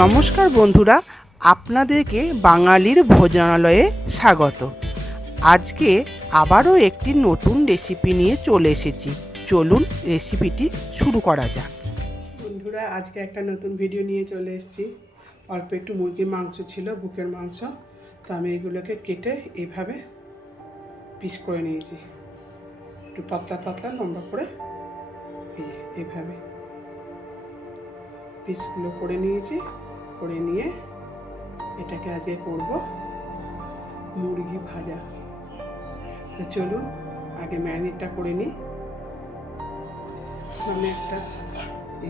নমস্কার বন্ধুরা, আপনাদেরকে বাঙালির ভোজনালয়ে স্বাগত। আজকে আবারও একটি নতুন রেসিপি নিয়ে চলে এসেছি। চলুন রেসিপিটি শুরু করা যাক। বন্ধুরা, আজকে একটা নতুন ভিডিও নিয়ে চলে এসেছি। অল্প একটু মুরগির মাংস ছিল, বুকের মাংস। তো আমি এগুলোকে কেটে এইভাবে পিস করে নিয়েছি। একটু পাতলা পাতলা লম্বা করে এইভাবে পিসগুলো করে নিয়েছি। করে নিয়ে এটাকে আজকে করব মুরগি ভাজা। তো চলুন, আগে ম্যারিনেটটা করে নিই। আমি একটা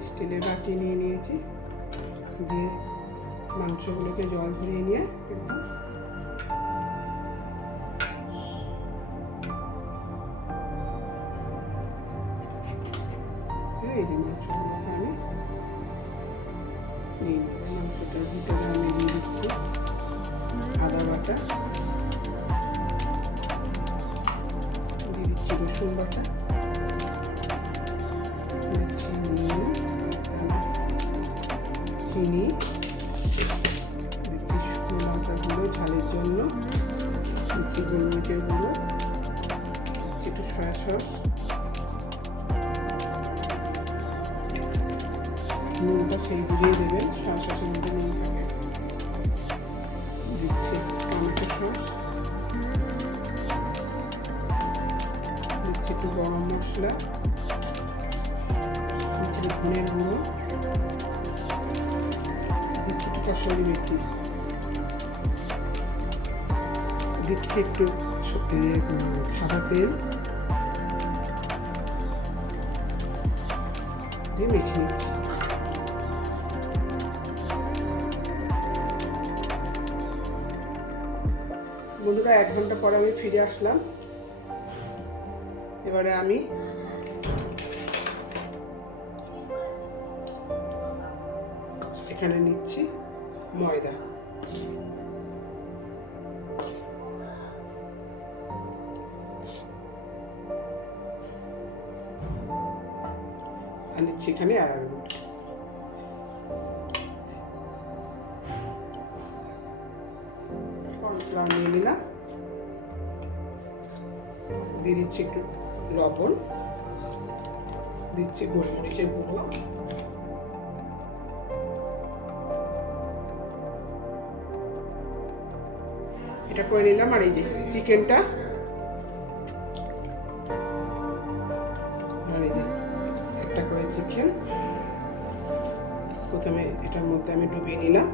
স্টিলের বাটি নিয়ে নিয়েছি, দিয়ে মাংসগুলোকে জল ভরিয়ে নিয়ে এই আমি আদা বাটা, দিয়ে দিচ্ছি রসুন বাটা চিনি চিনি, দিচ্ছি শুকনো লঙ্কার গুঁড়ো ঝালের জন্য, দিচ্ছি গোলমরিচের গুঁড়ো একটু সয়া সস নুনটা সেই বুঝিয়ে দেবেন সয়া মধ্যে নুন থাকে। দিচ্ছি টমেটো সস। দিচ্ছি একটু গরম মশলা। দিচ্ছি ধনের গুঁড়ো। দিচ্ছি একটু কসুরি মেথি। দিচ্ছি একটু সাদা তেল। দিয়ে মেখে নিচ্ছি। বন্ধুরা এক ঘণ্টা পরে আমি ফিরে আসলাম। এবারে আমি এখানে নিচ্ছি ময়দা। আর নিচ্ছি এখানে কর্নফ্লাওয়ার নিয়ে নিলাম। দিয়ে দিচ্ছি একটু লবণ, দিচ্ছি গোলমরিচের গুঁড়ো। এটা করে নিলাম আর এই যে চিকেনটা। আর এই যে একটা করে চিকেন। প্রথমে এটার মধ্যে আমি ডুবিয়ে নিলাম।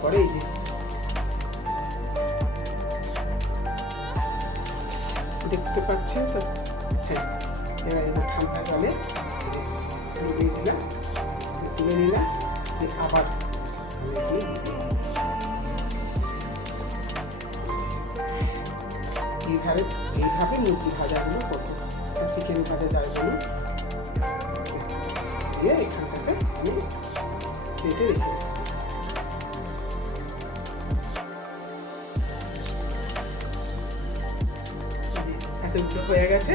তারপরে এই দেখতে পাচ্ছেন তো? হ্যাঁ ঠান্ডা জলে ডুবিয়ে দিলাম তুলে নিলাম, দিয়ে আবার দিয়ে এইভাবে এইভাবে মুরগি ভাজাগুলো করব চিকেন ভাজা যাগুলো দিয়ে এখানটাতে আমি কেটে রেখে এতগুলো হয়ে গেছে,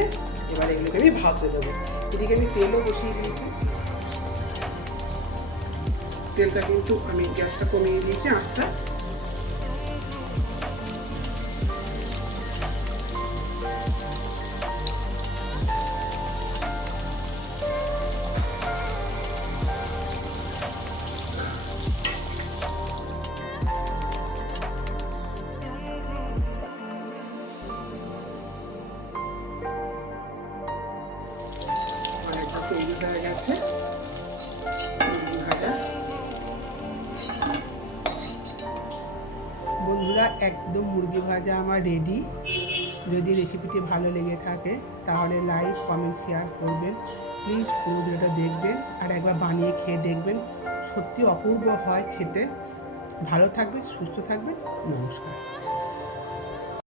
এবার এগুলোকে আমি ভাজতে দেবো। এদিকে আমি তেলও বসিয়ে দিয়েছি। তেলটা কিন্তু আমি গ্যাসটা কমিয়ে দিয়েছি, আঁচটা বন্ধুরা, একদম মুরগি ভাজা আমার রেডি যদি রেসিপিটি ভালো লেগে থাকে, তাহলে লাইক কমেন্ট শেয়ার করবেন। প্লিজ পুরো ভিডিওটা দেখবেন আর একবার বানিয়ে খেয়ে দেখবেন। সত্যি অপূর্ব হয় খেতে। ভালো থাকবে সুস্থ থাকবেন। নমস্কার।